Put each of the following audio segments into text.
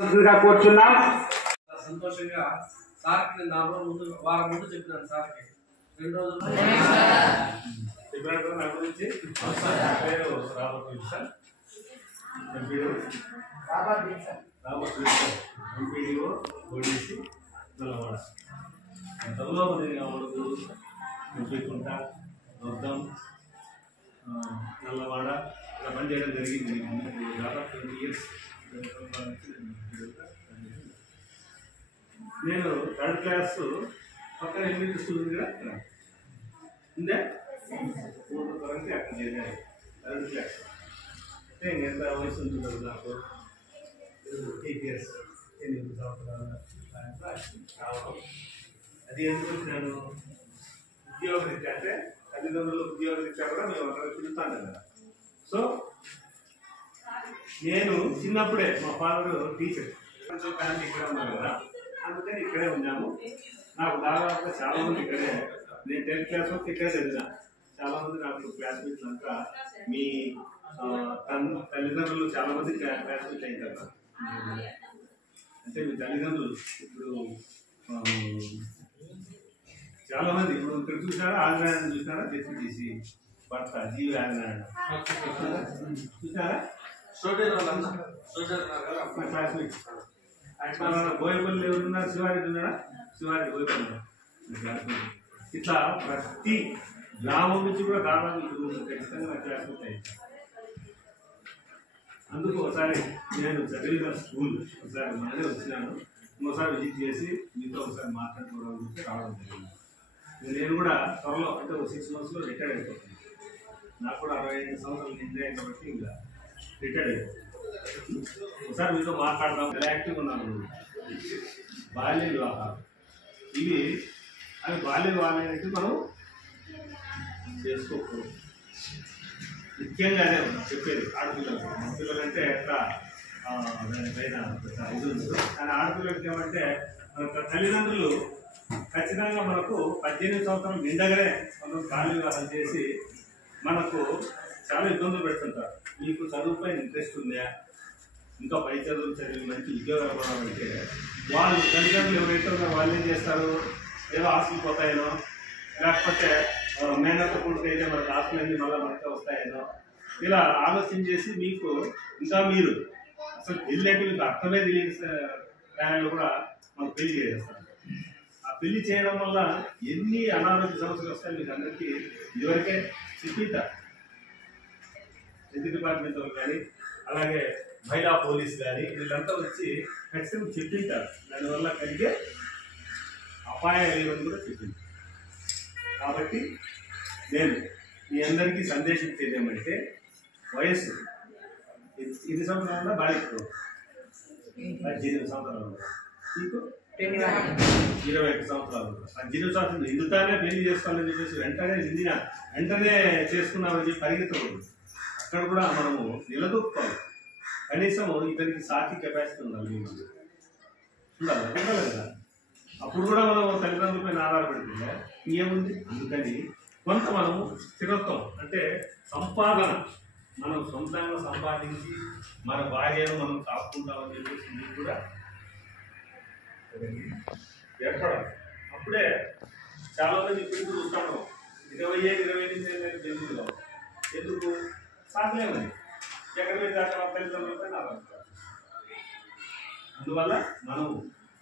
కూర్చున్నాం. సంతోషంగా సార్కి నేను 4 రోజుల ముందు వారం ముందు చెప్పినాను సార్కి 2 రోజులు నా గురించి పేరు రామకృష్ణ ఎంపీడీఓ ఓడిసి నల్లవాడ ఎంతలో మంది అమలుగు ఎంపీకుంట మొత్తం నల్లవాడ ఇలా పనిచేయడం జరిగింది. దాదాపు 20 years నేను 3rd class పక్కన ఎలిమెంటరీ స్కూల్ ఉంది కదా ఉందే 3 తరగతి అక్కడ చేశాను 3rd class. అంటే ఎంత వయసు ఉంటుంది నాకు 8 years 8 సంవత్సరాల రావడం. అది ఎందుకు వచ్చినాను ఉద్యోగరీత్యా అంటే తల్లిదండ్రులు ఉద్యోగరీత్యా కూడా మేము అక్కడ తిరుగుతాం కదా. సో నేను చిన్నప్పుడే మా ఫాదర్ టీచర్ ఫ్యామిలీ ఇక్కడ ఉన్నాను కదా, అందుకని ఇక్కడే ఉన్నాము. నాకు దాదాపుగా చాలా మంది ఇక్కడే, నేను 10th క్లాస్ వరకు ఇక్కడే చదివినా. చాలా మంది నాకు క్లాస్మేట్స్ అంతా మీ తల్లిదండ్రులు చాలా మంది క్లాస్మేట్ అయింది కదా. అంటే మీ తల్లిదండ్రులు ఇప్పుడు చాలా మంది ఇప్పుడు ఇక్కడ చూసారా, ఆంధ్రాయణ చూసారా, జెస్సీ భర్త జీవి ఆంధ్రాయణ చూసారా, క్లాస్మేట్. బోయపల్లి ఎవరున్నారు, శివారెడ్డి ఉన్నాడా, శివారెడ్డి బోయపల్లి. ఇట్లా ప్రతి గ్రామం నుంచి కూడా దాదాపు ఖచ్చితంగా నా క్లాస్మేట్ అయింది. అందుకు ఒకసారి నేను చదివిన స్కూల్ ఒకసారి మనమే వచ్చినాను, ఇంకోసారి విజిట్ చేసి మీతో ఒకసారి మాట్లాడుకోవడం గురించి రావడం జరిగింది. నేను కూడా త్వరలో అంటే 6 monthsలో రిటైర్డ్ అయిపోతుంది. నాకు కూడా 65 సంవత్సరాలు నిండాయి కాబట్టి ఇంకా రిటైర్డ్ అయిపోతుంది. ఒకసారి మీతో మాట్లాడదాం. చాలా యాక్టివ్గా ఉన్నాను. బాల్య వివాహాలు ఇవి అవి బాల్య వివాహాలు అనేది మనం చేసుకోకూడదు. ముఖ్యంగా అదే చెప్పేది ఆడపిల్లలు. మగపిల్లలంటే ఎట్లా దానిపైన ఇది ఉంది, కానీ ఆడపిల్లలకి ఏమంటే మన తల్లిదండ్రులు ఖచ్చితంగా మనకు 18 సంవత్సరాలు నిండగానే మనం బాల్య వివాహం చేసి మనకు చాలా ఇబ్బందులు పెడుతుంటారు. మీకు చదువుపై ఇంట్రెస్ట్ ఉందా, ఇంకా పై చదువులు చదివి మంచి ఉద్యోగాలు రావాలంటే వాళ్ళు తల్లిదండ్రులు ఎవరైతే ఉన్నారో వాళ్ళు ఏం చేస్తారు, ఏదో ఆస్తులు పోతాయనో, లేకపోతే మేనత్త కొడుకు అయితే మనకు ఆస్తులన్నీ మళ్ళీ మనకే వస్తాయనో ఇలా ఆలోచన చేసి మీకు ఇంకా మీరు అసలు పెళ్ళి అంటే మీకు అర్థమే తెలియని టైంలో కూడా మనకు పెళ్లి చేస్తారు. ఆ పెళ్లి చేయడం వల్ల ఎన్ని అనారోగ్య సమస్యలు వస్తాయి మీకు అందరికీ ఇదివరకే చెప్పింటారు. హెల్త్ డిపార్ట్మెంట్ వాళ్ళు కానీ అలాగే మహిళా పోలీస్ కానీ వీళ్ళంతా వచ్చి ఖచ్చితంగా చెప్పింటారు. దానివల్ల కలిగే అపాయాలు ఏమని కూడా చెప్పింటారు. కాబట్టి నేను మీ అందరికీ సందేశం ఇచ్చేది ఏమంటే, వయస్సు 8 సంవత్సరాల బాలికలు 18 సంవత్సరాలు, మీకు 21 సంవత్సరాలు. 18 సంవత్సరాలు నిండుతానే పెళ్లి చేసుకోవాలని చెప్పేసి వెంటనే చేసుకున్నామని చెప్పి పరిగెత్తకూడదు. అక్కడ కూడా మనము నిలదొక్కోవాలి. కనీసం ఇతనికి సాక్షి కెపాసిటీ ఉండాలి కదా. అప్పుడు కూడా మనం తల్లిదండ్రులపైన ఆధారపడుతుందా ఇంకేముంది. అందుకని కొంత మనము స్థిరత్వం అంటే సంపాదన మనం సొంతంగా సంపాదించి మన భార్యను మనం కాపుకుంటామని చెప్పేసి మీకు కూడా ఏర్పడాలి. అప్పుడే చాలా మంది ఇప్పుడు చూస్తాము 20-25 జన్మలో ఎందుకు సాగలేమని ఎక్కడ దాకా తల్లిదండ్రులపైన ఆధారపడాలి. అందువల్ల మనం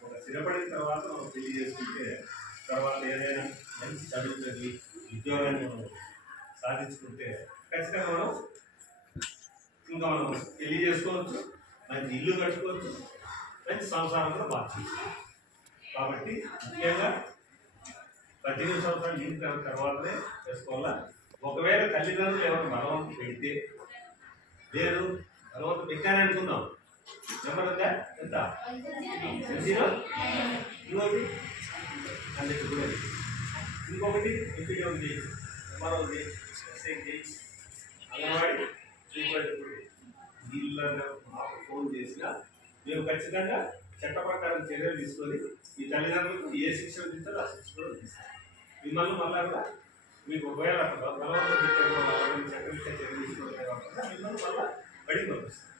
ఒక స్థిరపడిన తర్వాత మనం పెళ్లి చేసుకుంటే తర్వాత ఏదైనా మంచి చదువు చదివి ఉద్యోగాన్ని మనం సాధించుకుంటే ఖచ్చితంగా మనం ఇంకా మనం పెళ్లి చేసుకోవచ్చు, మంచి ఇల్లు కట్టుకోవచ్చు, మంచి సంసారం కూడా మార్చవచ్చు. కాబట్టి ముఖ్యంగా 18 సంవత్సరాలు నిండిన తర్వాతనే చేసుకోవాలా. ఒకవేళ తల్లిదండ్రులు ఎవరు బలవంతం పెడితే లేదు బలవంతం పెట్టానే అనుకుందాం, నెంబర్ ఉందా ఎంత ఇంకొకటి ఎంపీడీఓ చేయొచ్చు, ఎంఆర్ఓ చేయొచ్చు, ఎస్ఐ చేయొచ్చు, అంగన్వాడీ వీళ్ళకు మాకు ఫోన్ చేసినా మేము ఖచ్చితంగా చట్ట ప్రకారం చర్యలు తీసుకొని ఈ తల్లిదండ్రులకు ఏ శిక్ష విధించాలో ఆ శిక్ష కూడా తీస్తాం. మిమ్మల్ని మళ్ళా కూడా మీకు ఒకవేళ బలవంతం పెట్టారు చట్టరీత్యా చర్యలు తీసుకోవడం కాకుండా మిమ్మల్ని మళ్ళీ బడికి పంపిస్తాం.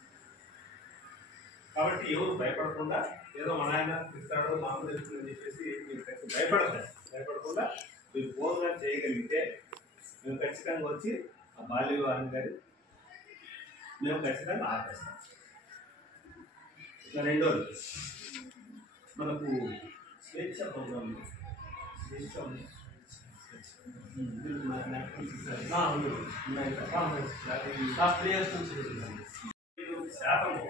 కాబట్టి ఎవరు భయపడకుండా ఏదో మన ఆయన ఇస్తాడో మా అమ్మ తెలుస్తుందని చెప్పేసి మీరు భయపడకుండా మీరు ఫోన్గా చేయగలిగితే మేము ఖచ్చితంగా వచ్చి ఆ బాల్య వివాహం గారి మేము ఖచ్చితంగా ఆపేస్తాం. ఇక రెండోది మనకు స్వేచ్ఛ ప్రోగ్రామ్ శాతము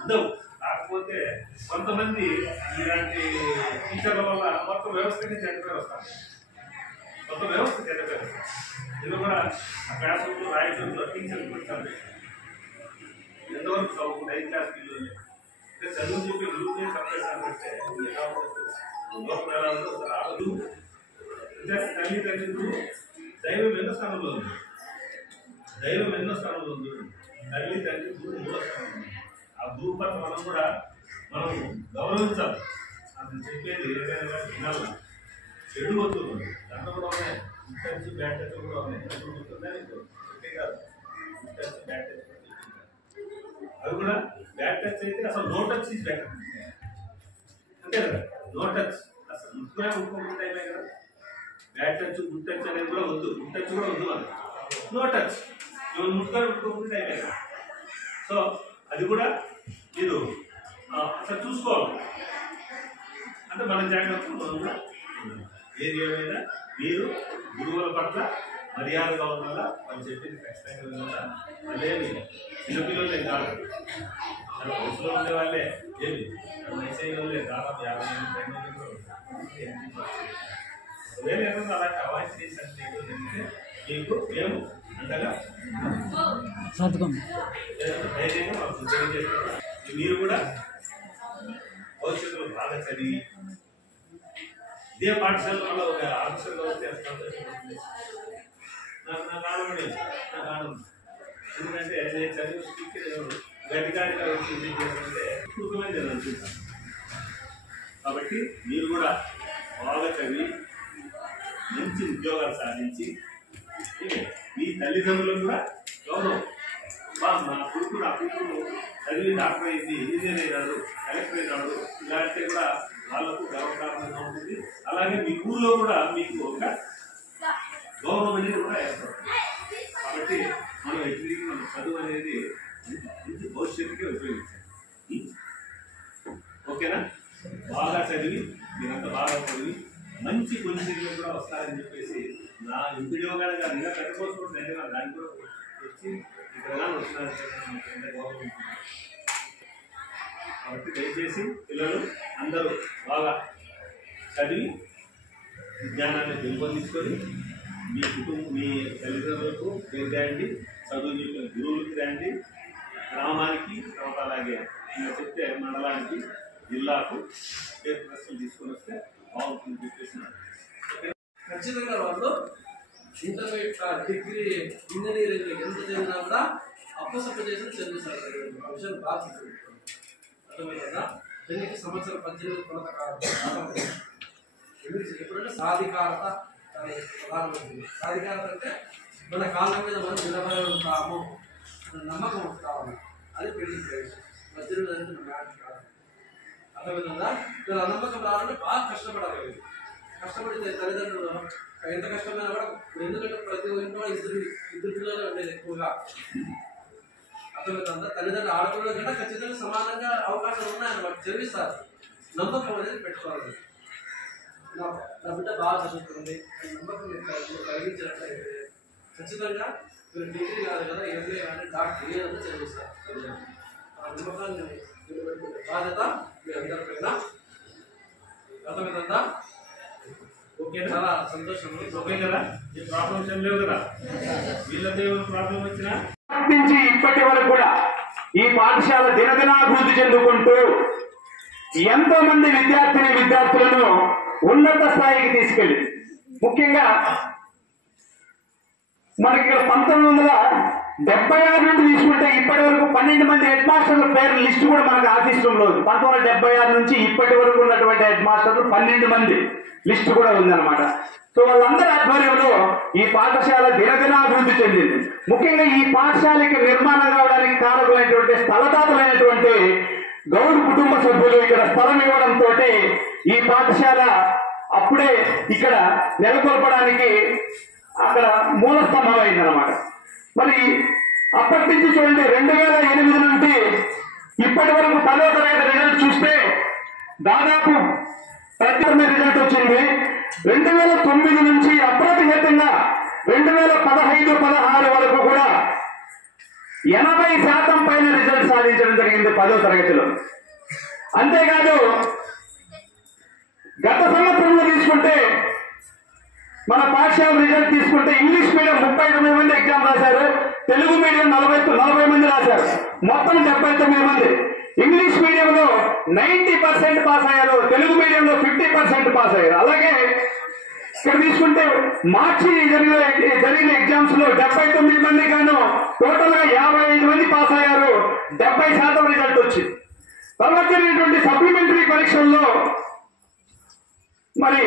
ఉండవు. కాకపోతే కొంతమంది ఇలాంటి టీచర్ల వల్ల మొత్తం వ్యవస్థకి చెడ్డపేరు వస్తారు. మొత్తం వ్యవస్థ చెడ్డపేరు ఇది కూడా ఆ క్లాస్ రూమ్లో రాయడంలో టీచర్లు కూర్చోండి ఎంతవరకు చదువుకుంటే 5వ క్లాస్ పిల్లలు అంటే చదువు చెప్పి గురువునే తప్పేస్తానంటే ఎలా ఉండదు లోపల ఎలా ఉందో రాదు. అంటే తల్లిదండ్రులు దైవం ఎన్నో స్థానంలో ఉంది. తల్లి తండ్రి గురువు మూల స్థానంలో ఉంది. ఆ గురువు పట్ల మనం కూడా మనం గౌరవించాలి. అతను చెప్పేది ఏదైనా వినాలి. చెడు వద్దు దాంట్లో కూడా ఉన్నాయి. ఇంటర్స్ బ్యాడ్ టచ్ కూడా ఉన్నాయి. గుర్తుందని చెప్పే కాదు ఇంటర్స్ బ్యాడ్ టచ్ అవి కూడా బ్యాడ్ టచ్ అయితే అసలు నో టచ్ ఈజ్ బెటర్ అంతే కదా. నో టచ్ అసలు ముట్టుకునే ముట్టుకోకుండా టైమే కదా. బ్యాడ్ టచ్ గుడ్ టచ్ అనేది కూడా వద్దు. గుడ్ టచ్ కూడా వద్దు మనకి. నో టచ్ ముట్టుకోకుండా టైమే కదా. సో అది కూడా మీరు అసలు చూసుకోవాలి. అంటే మన జాగ్రత్తలు మనం కూడా ఏది ఏమైనా మీరు గురువుల పట్ల మర్యాదగా ఉండాలా. వాళ్ళు చెప్పింది ఖచ్చితంగా ఉండాలా. అదేమి చిన్నపిల్లలే కాదు, మన వయసులో ఉండే వాళ్ళే ఏమి వయసు వాళ్ళే దాదాపు 50 ఏళ్ళు అలాంటి అవాయిడ్ చేసినట్టు జరిగితే మీకు మేము అంతగా ధైర్యంగా మాకు తెలియజేస్తాం. మీరు కూడా భవిష్యత్తులో బాగా చదివి ఇదే పాఠశాలలో ఒక ఆఫీసర్గా వస్తే నాకు ఆనందం. ఎందుకంటే నేను చదివి గట్టిగాడిగా వచ్చి చేయాలంటే సుఖమైంది అనుకుంటాను. కాబట్టి మీరు కూడా బాగా చదివి మంచి ఉద్యోగాలు సాధించి మీ తల్లిదండ్రులను కూడా గౌరవం. నా కూతురు చదివి డాక్టర్ అయింది, ఇంజనీర్ అయినాడు, కలెక్టర్ అయినాడు ఇలాంటి కూడా వాళ్ళకు గర్వకారణంగా ఉంటుంది. అలాగే మీ ఊళ్ళో కూడా మీకు ఒక గౌరవం అనేది కూడా ఏర్పడుతుంది. కాబట్టి మనం ఎప్పటికీ మన చదువు అనేది మంచి భవిష్యత్తుకే ఉపయోగించాలి. ఓకేనా? బాగా చదివి మీరంతా బాగా చదివి మంచి పొజిషన్లో కూడా వస్తారని చెప్పేసి నా ఉద్యోగాలు కాదు ఇంకా కట్టుకోవచ్చు దాన్ని కూడా వచ్చి ఇక్కడ వచ్చినారంటే ఎంత గౌరవం. కాబట్టి దయచేసి పిల్లలు అందరూ బాగా చదివి విజ్ఞానాన్ని పెంపొందించుకొని మీ మీ తల్లిదండ్రులకు పేరు తేండి, చదువు చెప్పిన గురువులకు తేండి, గ్రామానికి తర్వాత అలాగే ఇంకా చెప్తే మండలానికి జిల్లాకు పేరు ప్రశ్నలు తీసుకొని వస్తే బాగుంటుంది చెప్పేసినారు. ఖచ్చితంగా వాళ్ళు ఇంటర్మీడియట్ డిగ్రీ ఇంజనీరింగ్ ఎంత చదివినా కూడా అప్పసప్ప చేసి చదివిస్తారు. ఆ విషయం బాగా అర్థమైంది కదా. దీనికి సంవత్సరం 18 కొలత కాదు. ఎప్పుడంటే సాధికారత అనే ప్రధానమైంది. సాధికారత అంటే మన కాళ్ళ మీద మనం నిలబడి ఉంటాము నమ్మకం కావాలి. అది పెళ్లి ప్రవేశం. 18 అంటే మ్యారేజ్ కాదు. అర్థమైందా? ఇలా నమ్మకం రావాలంటే బాగా కష్టపడాలి. కష్టపడితే తల్లిదండ్రులు ఎంత కష్టమైనా కూడా ఎందుకంటే ప్రతి ఇంట్లో ఇద్దరు పిల్లలు ఉండేది ఎక్కువగా. అర్థమవుతుందా? తల్లిదండ్రులు ఆడపిల్లల కంటే ఖచ్చితంగా సమానంగా అవకాశాలు ఉన్నాయని వాళ్ళు చదివిస్తారు. నమ్మకం అనేది పెట్టుకోవాలి. నా బిడ్డ బాగా చదువుతుంది నమ్మకం కలిగించినట్లయితే ఖచ్చితంగా మీరు డిగ్రీ కాదు కదా ఎంఏ కానీ డాక్టర్ ఏదైనా చదివిస్తారు. ఆ నమ్మకాన్ని నిలబెట్టుకునే బాధ్యత మీ అందరిపైన. అర్థమవుతుందా? ఓకే, చాలా సంతోషం. ఓకే కదా? ఈ ప్రాబ్లమ్స్ ఏం లేవు కదా. వీళ్ళతో ఏమైనా ప్రాబ్లం వచ్చినా నుంచి ఇప్పటి వరకు కూడా ఈ పాఠశాల దినదినాభివృద్ధి చెందుకుంటూ ఎంతో మంది విద్యార్థులను ఉన్నత స్థాయికి తీసుకెళ్ళి ముఖ్యంగా మనకి 1976 నుండి తీసుకుంటే ఇప్పటి వరకు 12 మంది హెడ్ మాస్టర్ల పేర్ల లిస్టు కూడా మనకు ఆఫీస్ రూమ్ లో ఉంది. 1976 నుంచి ఇప్పటి వరకు ఉన్నటువంటి హెడ్ మాస్టర్లు 12 మంది లిస్టు కూడా ఉందన్నమాట. సో వాళ్ళందరి ఆధ్వర్యంలో ఈ పాఠశాల దినదినాభివృద్ధి చెందింది. ముఖ్యంగా ఈ పాఠశాలకి నిర్మాణం కావడానికి కారకులైనటువంటి స్థలదాతలైనటువంటి గౌడ్ కుటుంబ సభ్యులు ఇక్కడ స్థలం ఇవ్వడంతో ఈ పాఠశాల అప్పుడే ఇక్కడ నెలకొల్పడానికి అక్కడ మూల స్తంభం అయిందనమాట. మరి అప్పటి నుంచి చూడండి 2008 నుండి ఇప్పటి వరకు 10వ తరగతి రిజల్ట్ చూస్తే దాదాపు ప్రత్యేకమైన రిజల్ట్ వచ్చింది. 2009 నుంచి అప్రతిహతంగా 2015-16 వరకు కూడా 80% పైన రిజల్ట్ సాధించడం జరిగింది 10వ తరగతిలో. అంతేకాదు గత సంవత్సరంలో తీసుకుంటే మన పాఠశాల రిజల్ట్ తీసుకుంటే ఇంగ్లీష్ మీడియం 39 మంది ఎగ్జామ్ రాశారు, తెలుగు మీడియం 40 మంది రాశారు, మొత్తం 79 మంది. ఇంగ్లీష్ మీడియంలో 90% పాస్ అయ్యారు, తెలుగు మీడియంలో 50% పాస్ అయ్యారు. అలాగే ఇక్కడ తీసుకుంటే మార్చి జరిగిన ఎగ్జామ్స్ లో 79 మంది గాను టోటల్ గా 55 మంది పాస్ అయ్యారు, 70% రిజల్ట్ వచ్చింది. తర్వాత జరిగినటువంటి సప్లిమెంటరీ పరీక్షల్లో మరి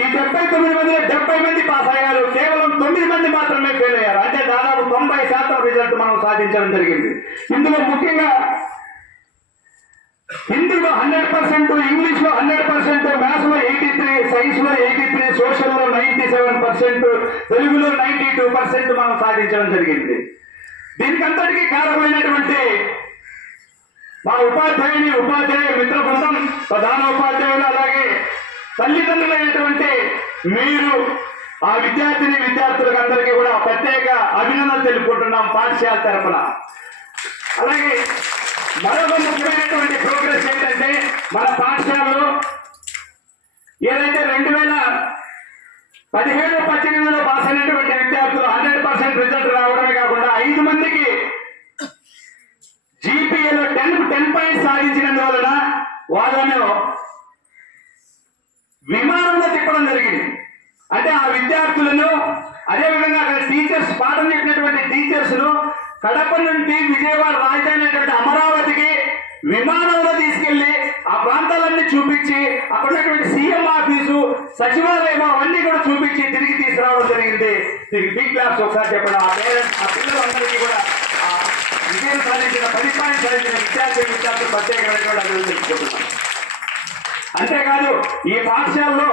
ఈ 79 మందిలో 70 మంది పాస్ అయ్యారు, కేవలం 9 మంది మాత్రమే ఫెయిల్ అయ్యారు. అంటే దాదాపు 90% రిజల్ట్ మనం సాధించడం జరిగింది. ఇందులో ముఖ్యంగా హిందీలో 100%, ఇంగ్లీష్ లో 100%, మ్యాథ్స్ లో 83%, సైన్స్ లో 83%, సోషల్ లో 97%, తెలుగులో 92% మనం సాధించడం జరిగింది. దీనికి అంతటికీ కారణమైనటువంటి మా ఉపాధ్యాయ మిత్ర బృందం, ప్రధాన ఉపాధ్యాయులు, అలాగే తల్లిదండ్రులైనటువంటి మీరు, ఆ విద్యార్థులకు అందరికీ కూడా ప్రత్యేక అభినందనలు తెలుపుకుంటున్నాం పాఠశాల తరఫున. అలాగే మరొక ముఖ్యమైనటువంటి ప్రోగ్రెస్ ఏంటంటే మన పాఠశాలలో ఏదైతే 2017-18లో పాస్ అయినటువంటి విద్యార్థులు 100% రిజల్ట్ రావడమే కాకుండా 5 మందికి జీపీఏలో 10 పాయింట్స్ సాధించినందువలన వాళ్ళను విమానంలో తిప్పడం జరిగింది. అంటే ఆ విద్యార్థులను, అదేవిధంగా అక్కడ టీచర్స్, పాఠం చెప్పినటువంటి టీచర్స్ ను కడప నుండి విజయవాడ రాజధాని అయినటువంటి అమరావతికి విమానంలో తీసుకెళ్లి ఆ ప్రాంతాలన్నీ చూపించి అక్కడ ఉన్నటువంటి సీఎం ఆఫీసు, సచివాలయం అవన్నీ కూడా చూపించి తిరిగి తీసుకురావడం జరిగింది. బిగ్ క్లాస్ ఒకసారి చెప్పండి. ఆ పేరెంట్స్, ఆ పిల్లలందరికీ కూడా విజయం సాధించిన 10 పాయింట్స్ సాధించిన విద్యార్థులు ప్రత్యేకమైనటువంటి అభివృద్ధి తెలుసుకుంటున్నాం. అంతేకాదు ఈ పాఠశాలలో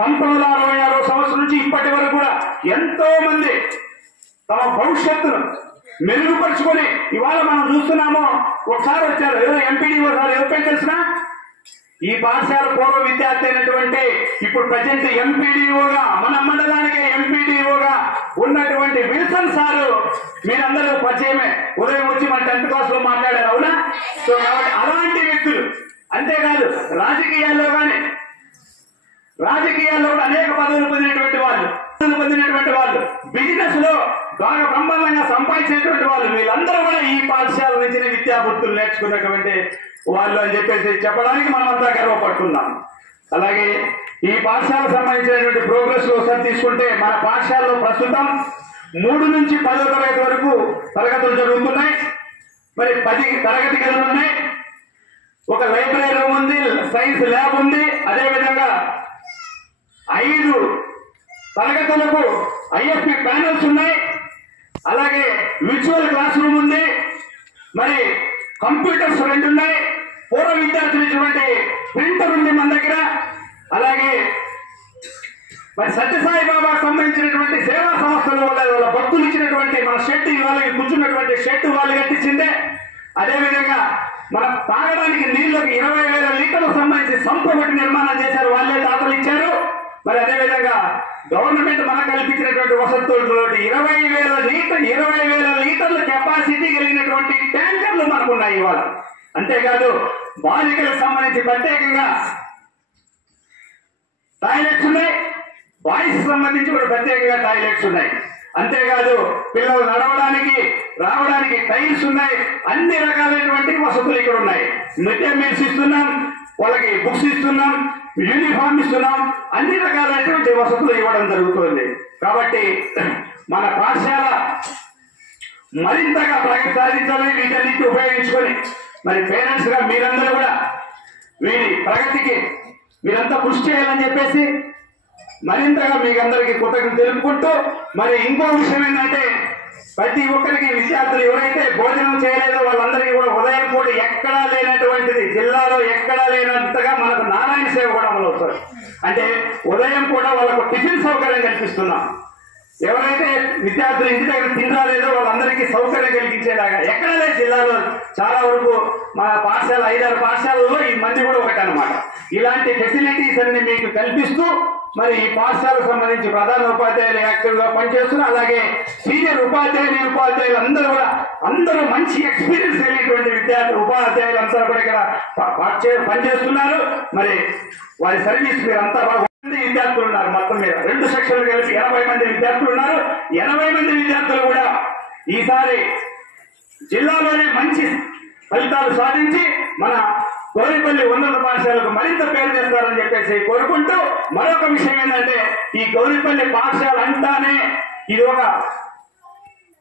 1966 సంవత్సరం నుంచి ఇప్పటి వరకు కూడా ఎంతో మంది తమ భవిష్యత్తును మెరుగుపరుచుకొని ఇవాళ మనం చూస్తున్నాము. ఒకసారి వచ్చారు ఏదో ఎంపీడీఓ సార్, ఎవరిపై తెలిసిన ఈ పాఠశాల పూర్వ విద్యార్థి అయినటువంటి ఇప్పుడు ప్రజెంట్ ఎంపీడీఓగా, మన మండలానికి ఎంపీడీఓగా ఉన్నటువంటి విల్సన్ సారు మీరందరూ పరిచయమే. ఉదయం వచ్చి మన 10th క్లాస్ లో మాట్లాడారు, అవునా? సో కాబట్టి అలాంటి వ్యక్తులు, అంతేకాదు రాజకీయాల్లో కూడా అనేక పదవులు పొందినటువంటి వాళ్ళు, బిజినెస్ లో బాగా బ్రహ్మాండంగా సంపాదించినటువంటి వాళ్ళు, వీళ్ళందరూ కూడా ఈ పాఠశాల నుంచి విద్యాబుద్ధులు నేర్చుకున్నటువంటి వాళ్ళు అని చెప్పేసి చెప్పడానికి మనమంతా గర్వపడుతున్నాం. అలాగే ఈ పాఠశాలకు సంబంధించినటువంటి ప్రోగ్రెస్ ఒకసారి తీసుకుంటే మన పాఠశాలలో ప్రస్తుతం 3 నుంచి 10వ తరగతి వరకు తరగతులు జరుగుతున్నాయి. మరి 10 తరగతి గదులు ఉన్నాయి, ఒక లైబ్రరీ రూమ్ ఉంది, సైన్స్ ల్యాబ్ ఉంది, అదేవిధంగా 5 తరగతులకు ఐఎఫ్పి ప్యానల్స్ ఉన్నాయి, అలాగే విర్చువల్ క్లాస్ రూమ్ ఉంది, మరి కంప్యూటర్స్ 2 ఉన్నాయి, పూర్వ విద్యార్థులు ఇచ్చినటువంటి ప్రింటర్ ఉంది మన దగ్గర, అలాగే మరి సత్యసాయి బాబాకు సంబంధించినటువంటి సేవా సంస్థలు వాళ్ళ భక్తులు ఇచ్చినటువంటి మన షెడ్, వాళ్ళకి కూర్చున్నటువంటి షెడ్ వాళ్ళు కట్టించిందే. అదేవిధంగా మనం తాగడానికి నీళ్ళకి 20,000 లీటర్లకు సంబంధించి సంపు ఒకటి నిర్మాణం చేశారు, వాళ్ళే తాతలు ఇచ్చారు. మరి అదేవిధంగా గవర్నమెంట్ మనకు కల్పించినటువంటి వసతులతో 20,000 లీటర్ల కెపాసిటీ కలిగినటువంటి ట్యాంకర్లు మనకు ఉన్నాయి ఇవాళ. అంతేకాదు బాలికలకు సంబంధించి ప్రత్యేకంగా టాయిలెట్స్ ఉన్నాయి, బాయ్స్ సంబంధించి కూడా ప్రత్యేకంగా టాయిలెట్స్ ఉన్నాయి. అంతేకాదు పిల్లలు నడవడానికి రావడానికి టైల్స్ ఉన్నాయి, అన్ని రకాలైనటువంటి వసతులు ఇక్కడ ఉన్నాయి. మిడ్ డే మీల్స్ ఇస్తున్నాం, వాళ్ళకి బుక్స్ ఇస్తున్నాం, యూనిఫామ్ ఇస్తున్నాం, అన్ని రకాలైనటువంటి వసతులు ఇవ్వడం జరుగుతుంది. కాబట్టి మన పాఠశాల మరింతగా ప్రగతి సాధించాలని వీటన్నిటి ఉపయోగించుకొని మరి పేరెంట్స్ గా మీరందరూ కూడా వీరి ప్రగతికి మీరంతా కృషి చేయాలని చెప్పేసి మరింతగా మీకు అందరికీ కృతజ్ఞతలు తెలుపుకుంటూ, మరి ఇంకో విషయం ఏంటంటే ప్రతి ఒక్కరికి విద్యార్థులు ఎవరైతే భోజనం చేయలేదో వాళ్ళందరికీ కూడా ఉదయం పూట ఎక్కడా లేనటువంటిది, జిల్లాలో ఎక్కడా లేనంతగా మనకు నారాయణ సేవ కూడా అమలు అవుతుంది. అంటే ఉదయం పూట వాళ్ళకు టిఫిన్ సౌకర్యం కల్పిస్తున్నాం. ఎవరైతే విద్యార్థులు ఇంటి దగ్గర తినరాలేదో వాళ్ళందరికీ సౌకర్యం కలిగించేలాగా ఎక్కడ లేదు జిల్లాలో. చాలా వరకు మా పాఠశాల 5-6 పాఠశాలలో ఈ మంది కూడా ఒకటి అన్నమాట. ఇలాంటి ఫెసిలిటీస్ అన్ని మీకు కల్పిస్తూ మరి ఈ పాఠశాలకు సంబంధించి ప్రధాన ఉపాధ్యాయులు యాక్టివ్ గా పనిచేస్తున్నారు. అలాగే సీనియర్ ఉపాధ్యాయులు అందరూ మంచి ఎక్స్పీరియన్స్ కలిగినటువంటి విద్యార్థులు ఉపాధ్యాయులు అంతా కూడా ఇక్కడ పనిచేస్తున్నారు. మరి వారి సర్వీస్ మీరు అంతా విద్యార్థులు ఉన్నారు. మొత్తం మీద 2 సెక్షన్లు కలిసి 80 మంది విద్యార్థులు ఉన్నారు. 80 మంది విద్యార్థులు కూడా ఈసారి జిల్లాలోనే మంచి ఫలితాలు సాధించి మన గౌరిపల్లి ఉన్నత పాఠశాలకు మరింత పేరు తెస్తారని చెప్పేసి కోరుకుంటూ, మరొక విషయం ఏంటంటే ఈ గౌరిపల్లి పాఠశాల అంటానే ఇది ఒక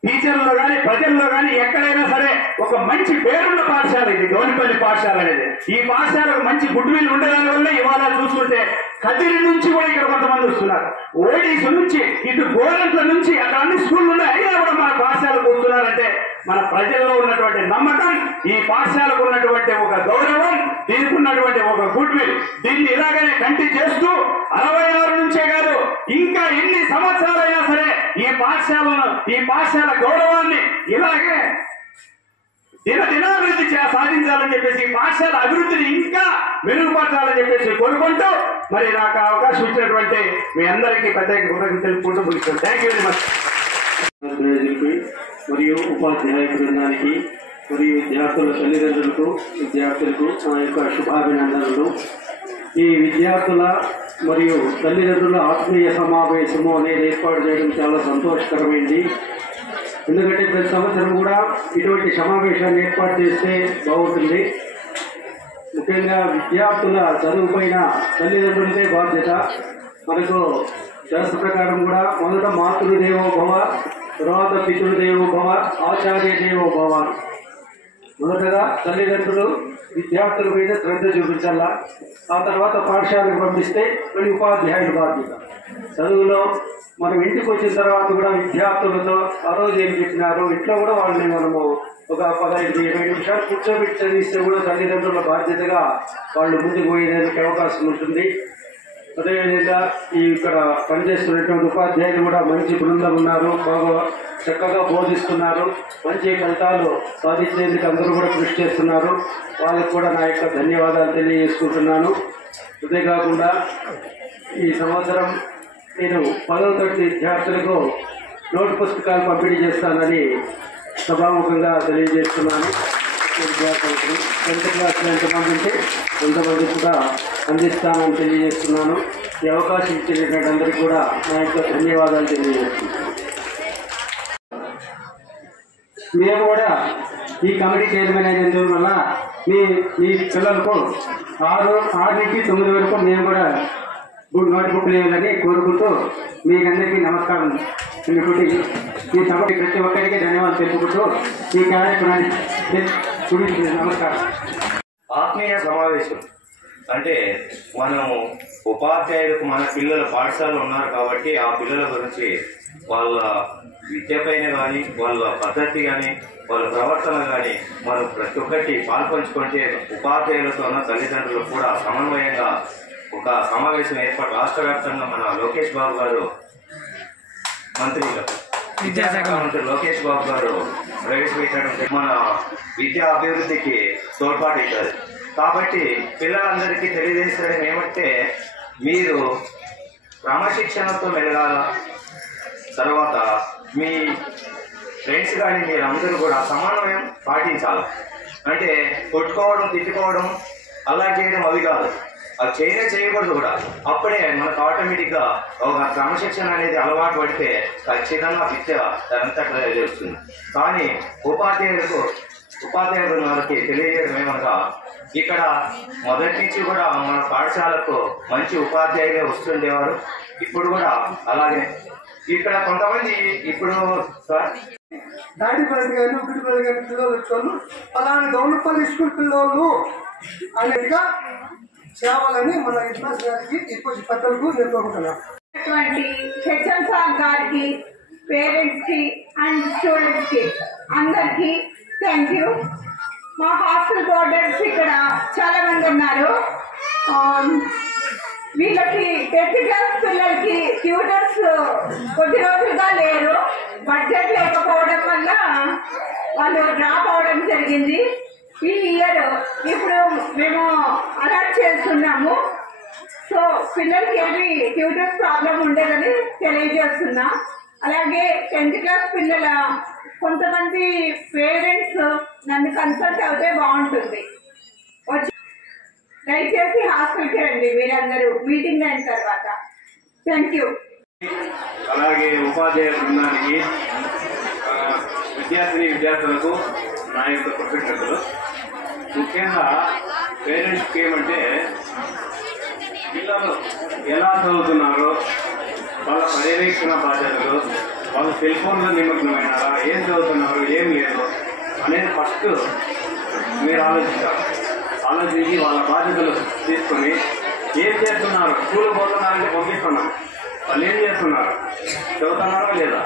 టీచర్లో కానీ ప్రజల్లో కానీ ఎక్కడైనా సరే ఒక మంచి పేరున్న పాఠశాల ఇది గౌరిపల్లి పాఠశాల అనేది. ఈ పాఠశాలకు మంచి గుడ్ విల్ ఉండడం వల్ల ఇవాళ చూసుకుంటే కదిరి నుంచి కూడా ఇక్కడ కొంతమంది వస్తున్నారు. ఓడిసి నుంచి ఇటు గోరంట్ల నుంచి అక్కడ అన్ని స్కూళ్ళు ఉన్నాయి, అయినా కూడా మన పాఠశాలకు వస్తున్నారంటే మన ప్రజల్లో ఉన్నటువంటి నమ్మకం, ఈ పాఠశాలకు ఉన్నటువంటి ఒక గౌరవం, దీనికి ఉన్నటువంటి ఒక గుడ్ విల్, దీన్ని ఇలాగనే కంటిన్యూ చేస్తూ 66 నుంచే కాదు ఇంకా ఎన్ని సంవత్సరాలైనా సరే ఈ పాఠశాల గౌరవాన్ని ఇలాగే దినాభివృద్ధి సాధించాలని చెప్పేసి ఈ పాఠశాల అభివృద్ధిని ఇంకా మెరుగుపరచాలని చెప్పేసి కోరుకుంటూ మరి నాకు అవకాశం ఇచ్చినటువంటి మీ అందరికీ ప్రత్యేక కృతజ్ఞతలు తెలుపుకుంటూ ముగిస్తాను. Thank you very much. మరియు ఉపాధ్యాయ బృందానికి మరియు విద్యార్థుల తల్లిదండ్రులకు నా యొక్క శుభాభినందనలు. ఈ విద్యార్థుల మరియు తల్లిదండ్రుల ఆత్మీయ సమావేశము అనేది ఏర్పాటు చేయడం చాలా సంతోషకరమైంది. ఎందుకంటే ప్రతి సంవత్సరం కూడా ఇటువంటి సమావేశాన్ని ఏర్పాటు చేస్తే బాగుంటుంది. ముఖ్యంగా విద్యార్థుల చదువు పైన తల్లిదండ్రులదే బాధ్యత. మనకు శాస్త్ర ప్రకారం కూడా మొదట మాతృదేవో భవ, తర్వాత పితృదేవో భవ, ఆచార్య దేవో భవ. మొదటగా తల్లిదండ్రులు విద్యార్థుల మీద శ్రద్ధ చూపించాలా, ఆ తర్వాత పాఠశాలకు పంపిస్తే మళ్ళీ ఉపాధ్యాయుల బాధ్యత. చదువులో మనం ఇంటికి వచ్చిన తర్వాత కూడా విద్యార్థులతో ఆ రోజు ఏం చెప్పినారు, ఇట్లా కూడా వాళ్ళని మనము ఒక 15-20 నిమిషాలు కూర్చోబెట్టి చదివిస్తే కూడా తల్లిదండ్రుల బాధ్యతగా వాళ్ళు ముందుకు పోయేదానికి అవకాశం ఉంటుంది. అదేవిధంగా ఇక్కడ పనిచేస్తున్నటువంటి ఉపాధ్యాయులు కూడా మంచి బృందం ఉన్నారు, బాగా చక్కగా బోధిస్తున్నారు, మంచి ఫలితాలు సాధించేందుకు అందరూ కూడా కృషి చేస్తున్నారు. వాళ్ళకు కూడా నా యొక్క ధన్యవాదాలు తెలియజేసుకుంటున్నాను. అంతేకాకుండా ఈ సంవత్సరం నేను 10వ తరగతి విద్యార్థులకు నోటు పుస్తకాలు పంపిణీ చేస్తానని సభాముఖంగా తెలియజేస్తున్నాను. విద్యార్థులకు 10th క్లాస్లో ఎంతమంది ఉంటే కొంతమంది కూడా అందిస్తానని తెలియజేస్తున్నాను. ఈ అవకాశం ఇచ్చినటువంటి అందరికీ కూడా నా యొక్క ధన్యవాదాలు తెలియజేస్తున్నాను. మేము కూడా ఈ కమిటీ చైర్మన్ అయినందువల్ల మీ పిల్లలకు 6 నుంచి 9 వరకు మేము కూడా నోట్బుక్లు ఇవ్వాలని కోరుకుంటూ మీకందరికీ నమస్కారం తెలుపుకుంటూ ఈ సభకి ప్రతి ఒక్కరికి ధన్యవాదాలు తెలుపుకుంటూ ఈ కార్యక్రమాన్ని గురించి నమస్కారం. ఆత్మీయ సమావేశం అంటే మనము ఉపాధ్యాయులకు మన పిల్లల పాఠశాలలో ఉన్నారు కాబట్టి ఆ పిల్లల గురించి వాళ్ళ విద్యపైన కానీ వాళ్ళ పద్ధతి కానీ వాళ్ళ ప్రవర్తన కానీ మనం ప్రతి ఒక్కటి పాల్పంచుకుంటే ఉపాధ్యాయులతో తల్లిదండ్రులు కూడా సమన్వయంగా ఒక సమావేశం ఏర్పాటు రాష్ట్ర వ్యాప్తంగా మన లోకేష్ బాబు గారు విద్యాశాఖ మంత్రి లోకేష్ బాబు గారు ప్రవేశపెట్టడం మన విద్యా అభివృద్ధికి తోడ్పాటు ఇస్తారు. కాబట్టి పిల్లలందరికీ తెలియజేసడం ఏమంటే మీరు క్రమశిక్షణతో మెలగాల, తర్వాత మీ ఫ్రెండ్స్ కానీ మీరందరూ కూడా సమన్వయం పాటించాలి. అంటే కొట్టుకోవడం, తిట్టుకోవడం అలా చేయడం అవి కాదు, అది చేయకూడదు కూడా. అప్పుడే మనకు ఆటోమేటిక్గా ఒక క్రమశిక్షణ అనేది అలవాటు పడితే ఖచ్చితంగా విద్య దానంతటా చేస్తుంది. కానీ ఉపాధ్యాయుల వారికి తెలియజేయడం ఏమనగా ఇక్కడ మొదటి నుంచి కూడా మన పాఠశాలకు మంచి ఉపాధ్యాయులే వస్తుండేవారు. ఇప్పుడు కూడా అలాగే ఇక్కడ కొంతమంది ఇప్పుడు దాడిపల్లి గారు ఉగిడిపల్లి గారి పిల్లలు వచ్చాను, అలాంటి గౌనపల్లి స్కూల్ పిల్లలు అనేదిగా సేవలని మన ఇన్ఫాస్ గారికి ఇప్పుడు పెద్దలకు నేను కోరుకుంటున్నాను. హెచ్ఎం సార్ గారికి పేరెంట్స్కి అండ్ స్టూడెంట్స్కి అందరికీ థ్యాంక్ యూ. మా హాస్టల్ బోర్డర్స్ ఇక్కడ చాలా మంది ఉన్నారు. వీళ్ళకి 10th క్లాస్ పిల్లలకి ట్యూటర్స్ కొద్ది రోజులుగా లేరు. బడ్జెట్ లేకపోవడం వల్ల వాళ్ళు డ్రాప్ అవడం జరిగింది. ఈ ఇయర్ ఇప్పుడు మేము అలాట్ చేస్తున్నాము. సో పిల్లలకి ఏమి ట్యూటర్స్ ప్రాబ్లం ఉండేదని తెలియజేస్తున్నా. అలాగే 10th క్లాస్ పిల్లల కొంతమంది పేరెంట్స్ నన్ను కన్సల్ట్ అవుతే బాగుంటుంది. వచ్చి దయచేసి హాస్టల్కి రండి మీరందరూ మీటింగ్ అయిన తర్వాత. Thank you. అలాగే ఉపాధ్యాయ బృందానికి విద్యార్థులకు నా యొక్క కృతజ్ఞతలు. ముఖ్యంగా పేరెంట్స్కి ఏమంటే పిల్లలు ఎలా చదువుతున్నారో వాళ్ళ పర్యవేక్షణ బాధ్యతలు, వాళ్ళ సెల్ ఫోన్లో నిమగ్నమైనారా, ఏం చదువుతున్నారు ఏం లేదు అనేది ఫస్ట్ మీరు ఆలోచించి వాళ్ళ బాధ్యతలు తీసుకొని ఏం చేస్తున్నారు, స్కూల్ పోతున్నారంటే పంపిస్తున్నాం, వాళ్ళు ఏం చేస్తున్నారు, చదువుతున్నారా లేదా,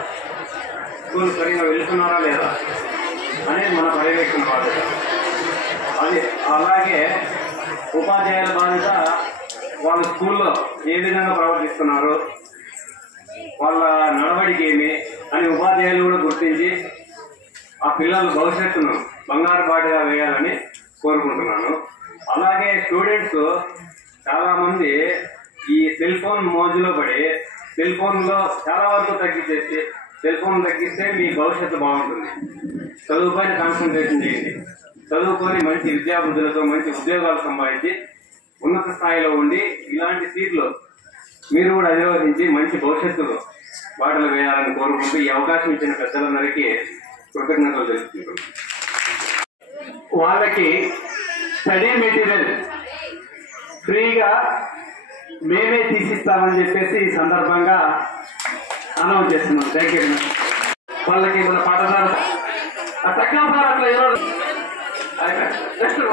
స్కూల్ సరిగ్గా వెళ్తున్నారా లేదా అనేది మన పర్యవేక్షణ బాధ్యత. అది అలాగే ఉపాధ్యాయుల బాధ్యత వాళ్ళ స్కూల్లో ఏ విధంగా ప్రవర్తిస్తున్నారు, వాళ్ళ నడవడికి ఏమి అని ఉపాధ్యాయులు కూడా గుర్తించి ఆ పిల్లల భవిష్యత్తును బంగారు బాటగా వేయాలని కోరుకుంటున్నాను. అలాగే స్టూడెంట్స్ చాలామంది ఈ సెల్ ఫోన్ మోజులో పడి సెల్ ఫోన్లో చాలా వరకు తగ్గించేసి సెల్ ఫోన్ తగ్గిస్తే మీ భవిష్యత్తు బాగుంటుంది. చదువుపైన కాన్సన్ట్రేషన్ చేయండి. చదువుకొని మంచి విద్యాబుద్ధులతో మంచి ఉద్యోగాలు సంపాదించి ఉన్నత స్థాయిలో ఉండి ఇలాంటి సీట్లు మీరు కూడా అధిరోహించి మంచి భవిష్యత్తులో బాటలు వేయాలని కోరుకుంటూ ఈ అవకాశం ఇచ్చిన పెద్దలందరికీ కృతజ్ఞతలు తెలుపుకుంటున్నాను. వాళ్ళకి స్టడీ మెటీరియల్ ఫ్రీగా మేమే తీసిస్తామని చెప్పేసి ఈ సందర్భంగా అనౌన్స్ చేస్తున్నాం. Thank you. వాళ్ళకి మన పాఠశాల తక్కువ అట్లా ఎవరో నెక్స్ట్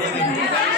Ini